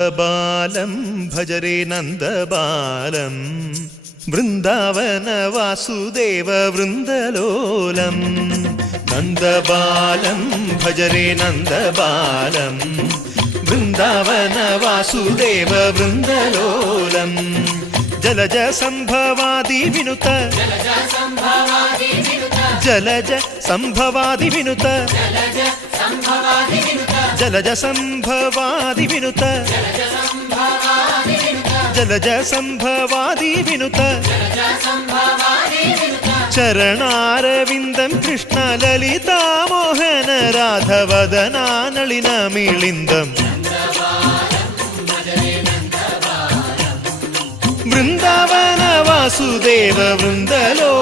Balam ഭജരേ നന്ദബാലം Vrindavana Vasudeva വൃന്ദലോലം. നന്ദബാലം ഭജരേ നന്ദബാലം Vrindavana Vasudeva വൃന്ദലോലം. Jalaja സംഭവാദി വിനുത Jalaja സംഭവാദി വിനുത Jalaja സംഭവാദി വിനുത Jalaja സംഭവാദി വിനുത ചരണാരവിന്ദം Krishna Lalita Mohana രാധവദനാനളിന മിളിന്ദം. Vrindavana Vasudeva വൃന്ദലോ